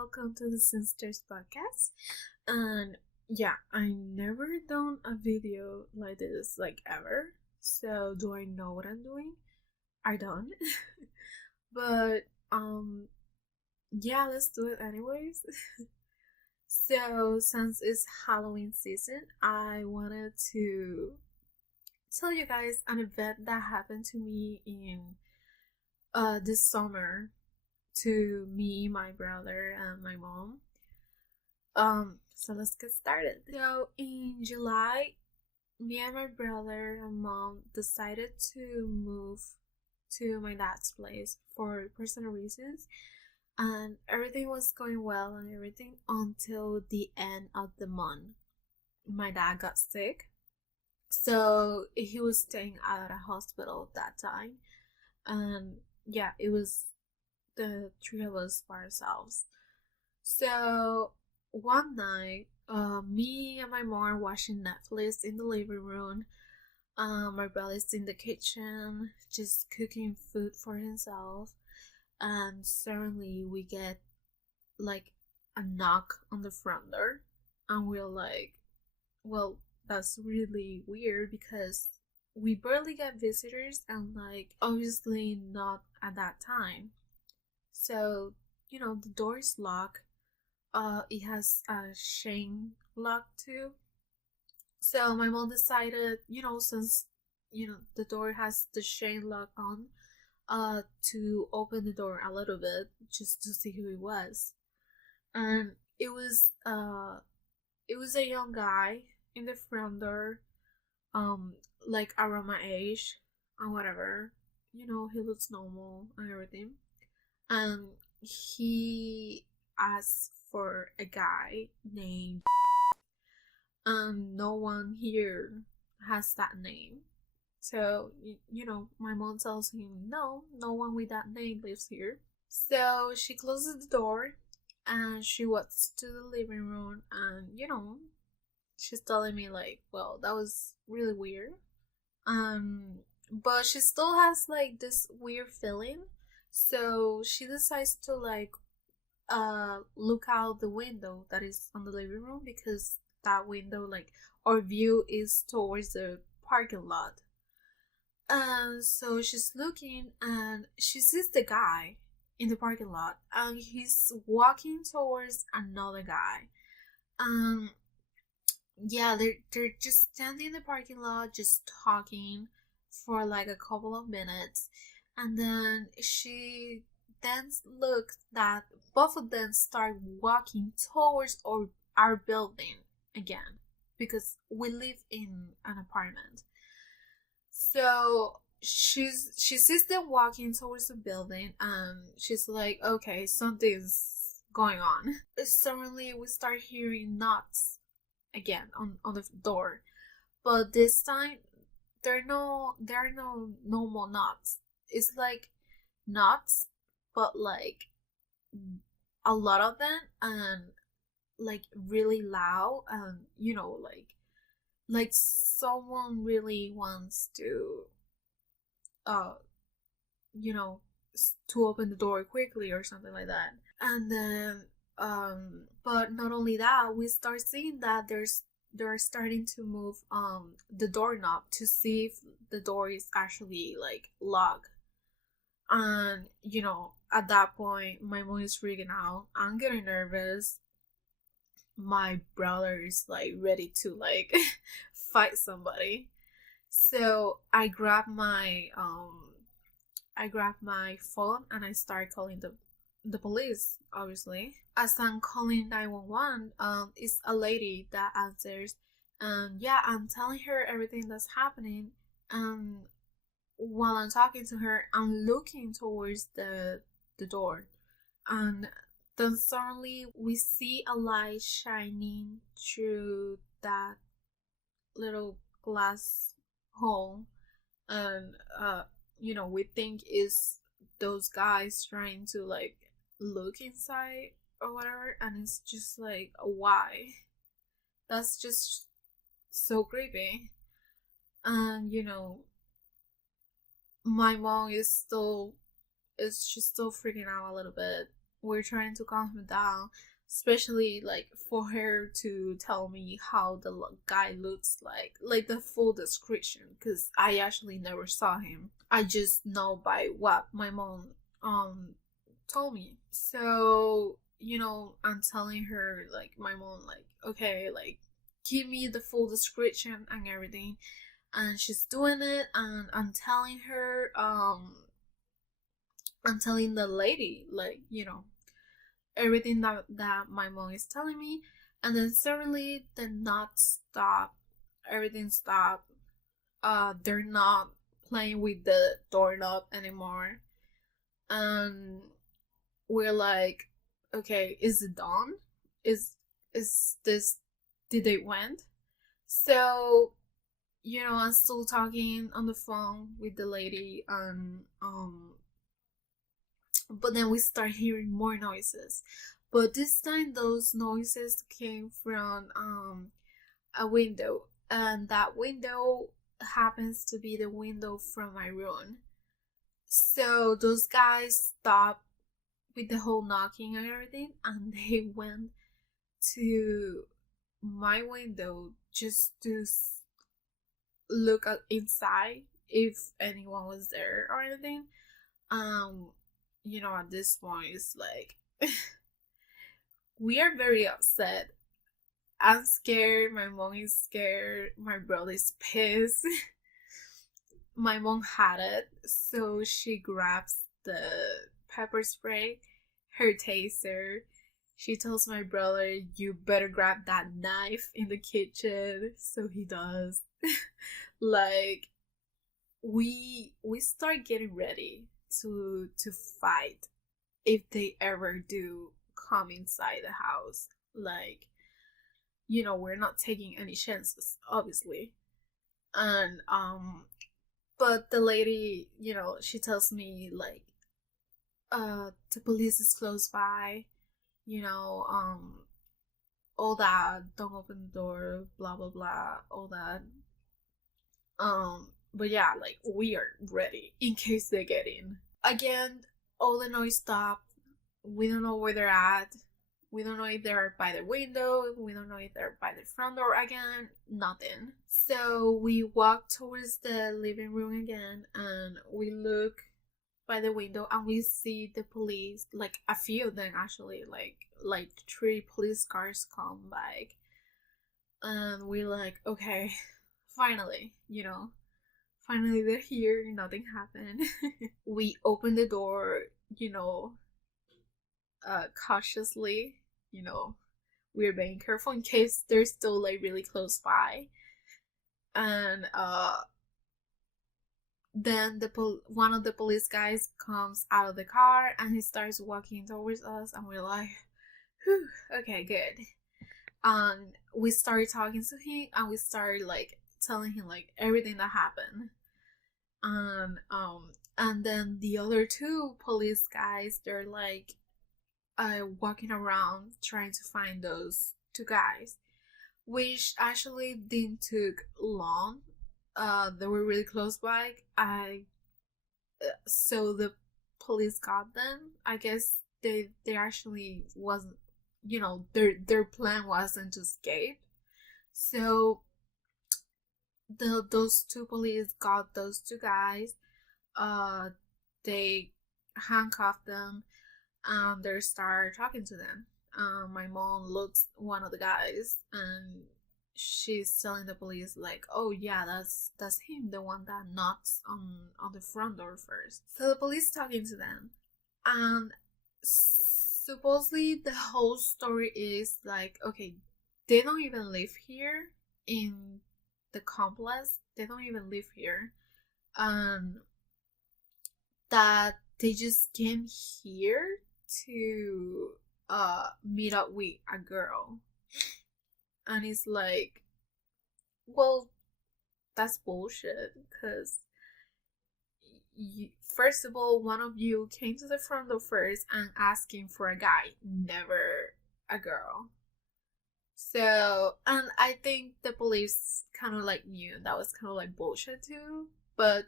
welcome to the SinSters podcast. And yeah, I never done a video like this like ever. So do I know what I'm doing? I don't. But yeah, let's do it anyways. So since it's Halloween season, I wanted to tell you guys an event that happened to me in this summer to me, my brother, and my mom. So let's get started. So in July, me and my brother and mom decided to move to my dad's place for personal reasons, and everything was going well and everything until the end of the month. My dad got sick, so he was staying at a hospital that time, and yeah, it was the three of us by ourselves. So one night, me and my mom are watching Netflix in the living room. My brother's in the kitchen, just cooking food for himself, and suddenly we get like a knock on the front door, and we're like, "Well, that's really weird because we barely get visitors, and like obviously not at that time." So the door is locked. It has a chain lock too. So my mom decided, since the door has the chain lock on, to open the door a little bit just to see who it was. And it was a young guy in the front door, like around my age and whatever. He looks normal and everything. And he asked for a guy named, and no one here has that name. So my mom tells him, no one with that name lives here. So she closes the door and she walks to the living room, and she's telling me like, well, that was really weird. But she still has like this weird feeling. So she decides to like look out the window that is on the living room, because that window, like, our view is towards the parking lot. And so she's looking and she sees the guy in the parking lot, and he's walking towards another guy. Um yeah, they're just standing in the parking lot just talking for like a couple of minutes, and then she then looked that both of them start walking towards our building again, because we live in an apartment. So she sees them walking towards the building, and she's like, okay, something's going on. Suddenly we start hearing knocks again on the door, but this time there are no normal knocks. It's like knocks, but like a lot of them, and like really loud, and like someone really wants to uh you know to open the door quickly or something like that. And then but not only that, we start seeing that they're starting to move the doorknob to see if the door is actually like locked. And at that point my mom is freaking out, I'm getting nervous, my brother is like ready to like fight somebody. So I grab my phone and I start calling the police. Obviously, as I'm calling 911, it's a lady that answers, and yeah, I'm telling her everything that's happening. And while I'm talking to her, I'm looking towards the door, and then suddenly we see a light shining through that little glass hole. And we think is those guys trying to like look inside or whatever, and it's just like, why? That's just so creepy. And my mom is she's still freaking out a little bit. we're trying to calm him down, especially like for her to tell me how the guy looks like the full description, because I actually never saw him. I just know by what my mom told me. So, I'm telling her, like, my mom, like, okay, like, give me the full description and everything. And she's doing it, and I'm telling the lady, like, everything that my mom is telling me. And then suddenly the knots stop, everything stopped. They're not playing with the doorknob anymore. And we're like, okay, is it done? Is this, did they went? So, I'm still talking on the phone with the lady, and but then we start hearing more noises. But this time those noises came from a window, and that window happens to be the window from my room. So those guys stopped with the whole knocking and everything, and they went to my window just to look at inside if anyone was there or anything. At this point, it's like we are very upset. I'm scared, my mom is scared, my brother is pissed. My mom had it, so she grabs the pepper spray, her taser. She tells my brother, you better grab that knife in the kitchen. So he does. Like, we start getting ready to fight if they ever do come inside the house. Like, we're not taking any chances, obviously. And but the lady, she tells me, like, the police is close by, all that, don't open the door, blah blah blah, all that. But yeah, like, we are ready in case they get in. Again, all the noise stopped. We don't know where they're at. We don't know if they're by the window. We don't know if they're by the front door again. Nothing. So we walk towards the living room again, and we look by the window, and we see the police, like a few of them actually, like 3 police cars come by. And we're like, okay, finally, finally they're here, nothing happened. We open the door, cautiously, we're being careful in case they're still like really close by. And then one of the police guys comes out of the car, and he starts walking towards us, and we're like, whew, okay, good. And we started talking to him, and we started like telling him like everything that happened. And then the other 2 police guys, they're like walking around trying to find those 2 guys, which actually didn't took long. They were really close by. So the police got them. I guess they actually wasn't, their plan wasn't to escape. So those 2 police got those 2 guys. They handcuffed them, and they start talking to them. My mom looks one of the guys, and she's telling the police like, oh yeah, that's him, the one that knocks on the front door first. So the police talking to them, and supposedly the whole story is like, okay, they don't even live here in the complex, they don't even live here, that they just came here to meet up with a girl. And it's like, well, that's bullshit, because first of all, one of you came to the front door first and asking for a guy, never a girl. So, and I think the police kind of like knew that was kind of like bullshit too, but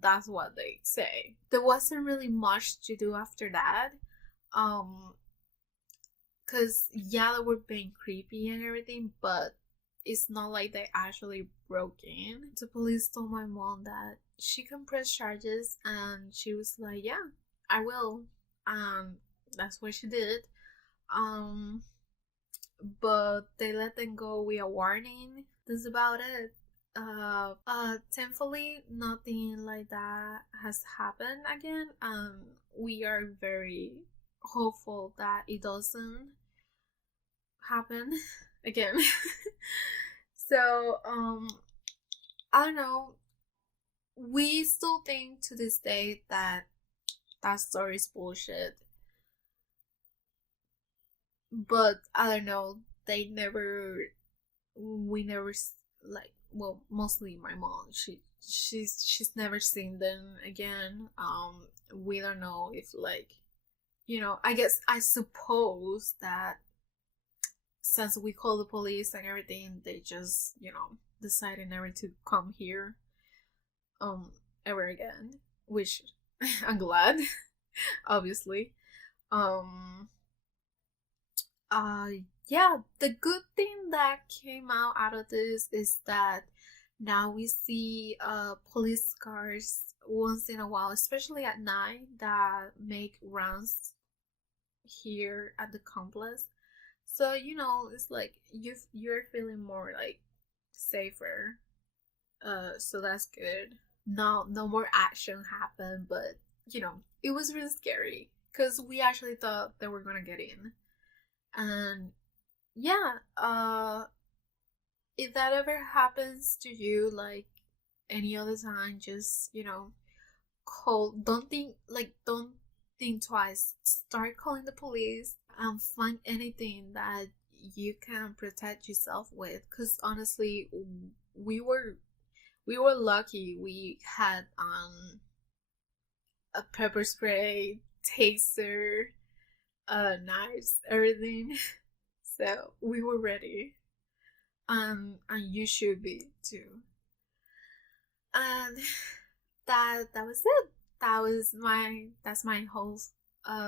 that's what they say. There wasn't really much to do after that. Because yeah, they were being creepy and everything, but it's not like they actually broke in. The police told my mom that she can press charges, and she was like, "Yeah, I will." That's what she did. Um, but they let them go with a warning. That's about it. Thankfully, nothing like that has happened again. We are very hopeful that it doesn't happen again. So, I don't know. We still think to this day that that story is bullshit, but I don't know. They never, we never like. Well, mostly my mom. She's never seen them again. We don't know if like, I guess I suppose that since we called the police and everything, they just decided never to come here um ever again, which I'm glad. Obviously. um uh yeah, the good thing that came out of this is that now we see police cars once in a while, especially at night, that make rounds here at the complex. So it's like you're feeling more like safer. So that's good. No more action happened, but it was really scary because we actually thought they were gonna get in. And yeah, if that ever happens to you, like any other time, just call. Don't think twice. Start calling the police and find anything that you can protect yourself with. Because honestly, we were we were lucky. We had a pepper spray, taser, knives, everything. So we were ready. And you should be too. And that was it. That's my whole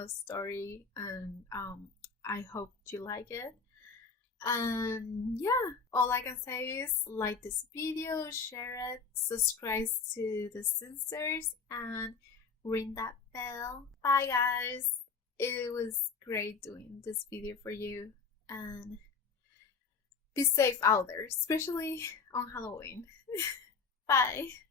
story, and I hope you like it. And yeah, all I can say is like this video, share it, subscribe to the SinSters, and ring that bell. Bye guys. It was great doing this video for you, and be safe out there, especially on Halloween. Bye.